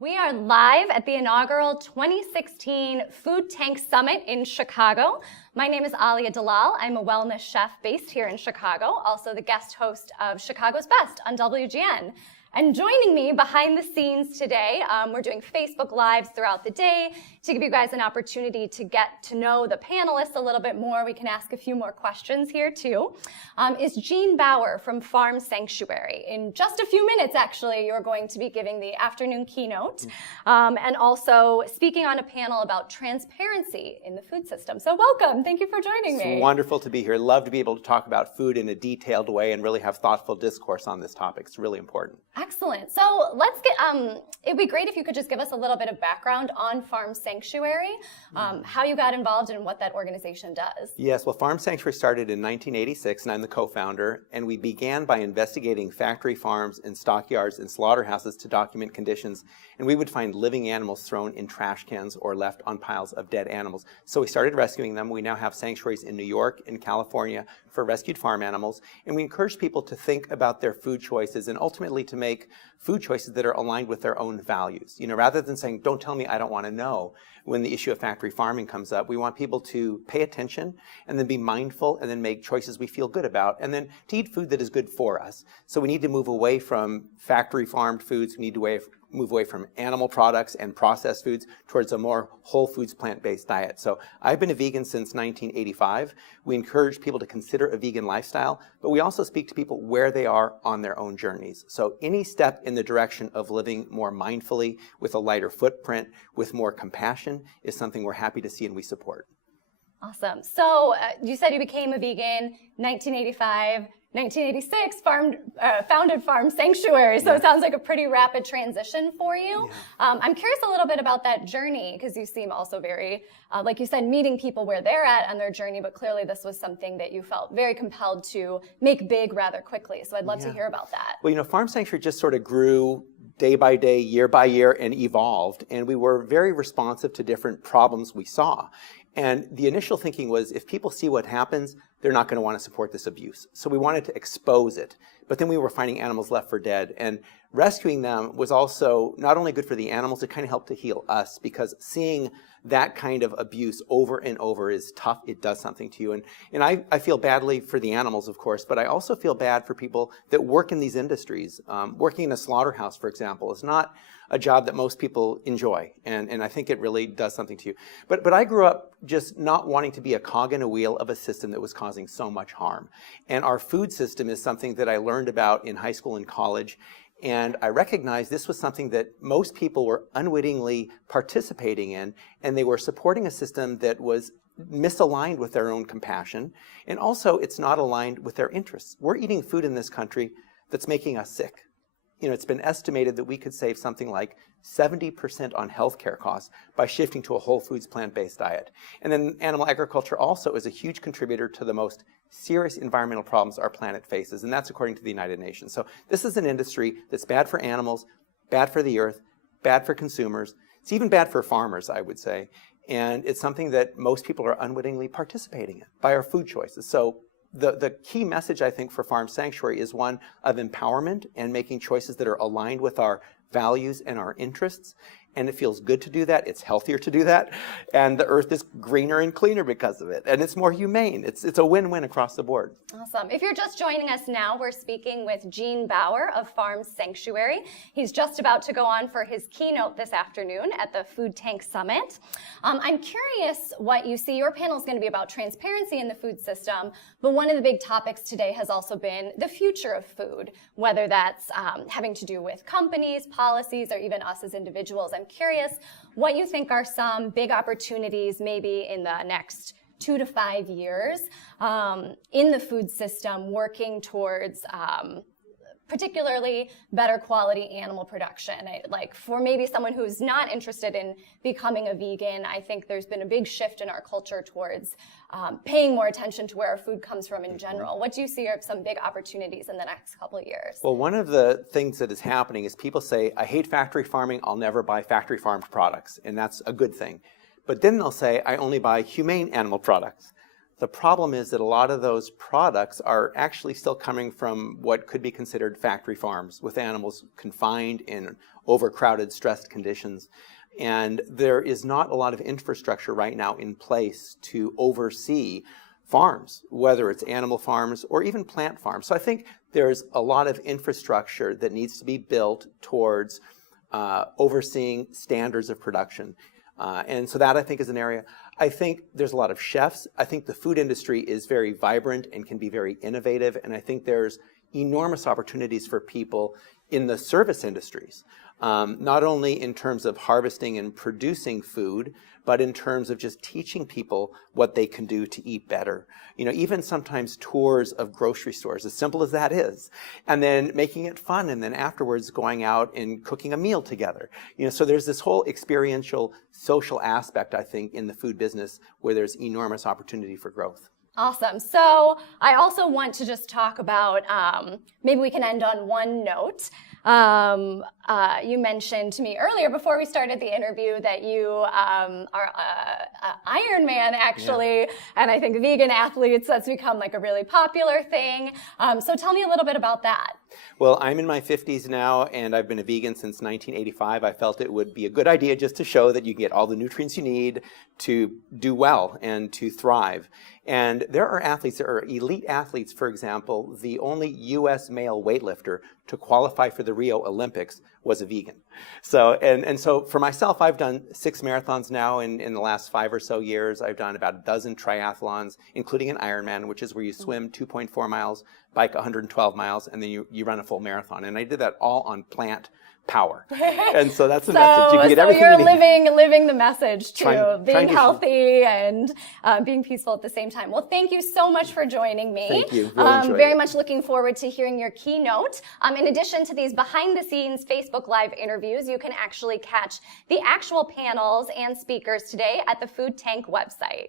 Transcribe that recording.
We are live at the inaugural 2016 Food Tank Summit in Chicago. My name is Alia Dalal. I'm a wellness chef based here in Chicago, also the guest host of Chicago's Best on WGN. And joining me behind the scenes today, we're doing Facebook Lives throughout the day to give you guys an opportunity to get to know the panelists a little bit more. We can ask a few more questions here too. Is Jean Baur from Farm Sanctuary. In just a few minutes, actually, you're going to be giving the afternoon keynote and also speaking on a panel about transparency in the food system. So welcome. Thank you for joining me. It's wonderful to be here. Love to be able to talk about food in a detailed way and really have thoughtful discourse on this topic. It's really important. Excellent. So let's get, it'd be great if you could just give us a little bit of background on Farm Sanctuary, how you got involved and what that organization does. Yes, well, Farm Sanctuary started in 1986, and I'm the co-founder, and we began by investigating factory farms and stockyards and slaughterhouses to document conditions, and we would find living animals thrown in trash cans or left on piles of dead animals. So we started rescuing them. We now have sanctuaries in New York and California for rescued farm animals, and we encourage people to think about their food choices and ultimately to make food choices that are aligned with their own values. You know, rather than saying, don't tell me, I don't want to know, when the issue of factory farming comes up, we want people to pay attention and then be mindful and then make choices we feel good about and then to eat food that is good for us. So we need to move away from factory farmed foods. We need to move away from animal products and processed foods towards a more whole foods, plant-based diet. So I've been a vegan since 1985. We encourage people to consider a vegan lifestyle, but we also speak to people where they are on their own journeys. So any step in the direction of living more mindfully, with a lighter footprint, with more compassion, is something we're happy to see and we support. Awesome. So you said you became a vegan 1985. 1986, founded Farm Sanctuary, so It sounds like a pretty rapid transition for you. I'm curious a little bit about that journey, because you seem also very, like you said, meeting people where they're at on their journey, but clearly this was something that you felt very compelled to make big rather quickly, so I'd love to hear about that. Well, you know, Farm Sanctuary just sort of grew day by day, year by year, and evolved, and we were very responsive to different problems we saw. And the initial thinking was, if people see what happens, they're not going to want to support this abuse. So we wanted to expose it. But then we were finding animals left for dead. And rescuing them was also not only good for the animals, it kind of helped to heal us, because seeing that kind of abuse over and over is tough. It does something to you. And I feel badly for the animals, of course, but I also feel bad for people that work in these industries. Working in a slaughterhouse, for example, is not a job that most people enjoy, and I think it really does something to you. But I grew up just not wanting to be a cog in a wheel of a system that was causing so much harm. And our food system is something that I learned about in high school and college, and I recognized this was something that most people were unwittingly participating in, and they were supporting a system that was misaligned with their own compassion, and also it's not aligned with their interests. We're eating food in this country that's making us sick. You know, it's been estimated that we could save something like 70% on healthcare costs by shifting to a whole foods, plant-based diet. And then animal agriculture also is a huge contributor to the most serious environmental problems our planet faces, and that's according to the United Nations. So this is an industry that's bad for animals, bad for the earth, bad for consumers. It's even bad for farmers, I would say. And it's something that most people are unwittingly participating in by our food choices. So the key message, I think, for Farm Sanctuary is one of empowerment and making choices that are aligned with our values and our interests. And it feels good to do that. It's healthier to do that. And the earth is greener and cleaner because of it. And it's more humane. It's a win-win across the board. Awesome. If you're just joining us now, we're speaking with Jean Baur of Farm Sanctuary. He's just about to go on for his keynote this afternoon at the Food Tank Summit. I'm curious what you see. Your panel is going to be about transparency in the food system, but one of the big topics today has also been the future of food, whether that's having to do with companies, policies, or even us as individuals. I'm curious what you think are some big opportunities maybe in the next 2 to 5 years in the food system working towards particularly better quality animal production. Like for maybe someone who's not interested in becoming a vegan, I think there's been a big shift in our culture towards paying more attention to where our food comes from in general. What do you see are some big opportunities in the next couple of years? Well, one of the things that is happening is people say, I hate factory farming, I'll never buy factory farmed products, and that's a good thing. But then they'll say, I only buy humane animal products. The problem is that a lot of those products are actually still coming from what could be considered factory farms with animals confined in overcrowded, stressed conditions. And there is not a lot of infrastructure right now in place to oversee farms, whether it's animal farms or even plant farms. So I think there's a lot of infrastructure that needs to be built towards overseeing standards of production. And so that, I think, is an area. I think there's a lot of chefs. I think the food industry is very vibrant and can be very innovative. And I think there's enormous opportunities for people in the service industries, not only in terms of harvesting and producing food, but in terms of just teaching people what they can do to eat better. You know, even sometimes tours of grocery stores, as simple as that is, and then making it fun, and then afterwards going out and cooking a meal together. You know, so there's this whole experiential, social aspect, I think, in the food business where there's enormous opportunity for growth. Awesome. So I also want to just talk about, maybe we can end on one note. You mentioned to me earlier before we started the interview that you are Ironman, actually, and I think vegan athletes, that's become like a really popular thing. So tell me a little bit about that. Well, I'm in my 50s now, and I've been a vegan since 1985. I felt it would be a good idea just to show that you can get all the nutrients you need to do well and to thrive. And there are athletes, there are elite athletes, for example. The only U.S. male weightlifter to qualify for the Rio Olympics was a vegan. So, and so for myself, I've done 6 marathons now in the last 5 or so years. I've done about a dozen triathlons, including an Ironman, which is where you swim 2.4 miles, bike 112 miles, and then you run a full marathon. And I did that all on plant power. And so that's the message. You can get everything you need. You're living the message too, being to healthy and being peaceful at the same time. Well, thank you so much for joining me. Thank you. Really enjoyed very it. much looking forward to hearing your keynote. In addition to these behind-the-scenes Facebook Live interviews, you can actually catch the actual panels and speakers today at the Food Tank website.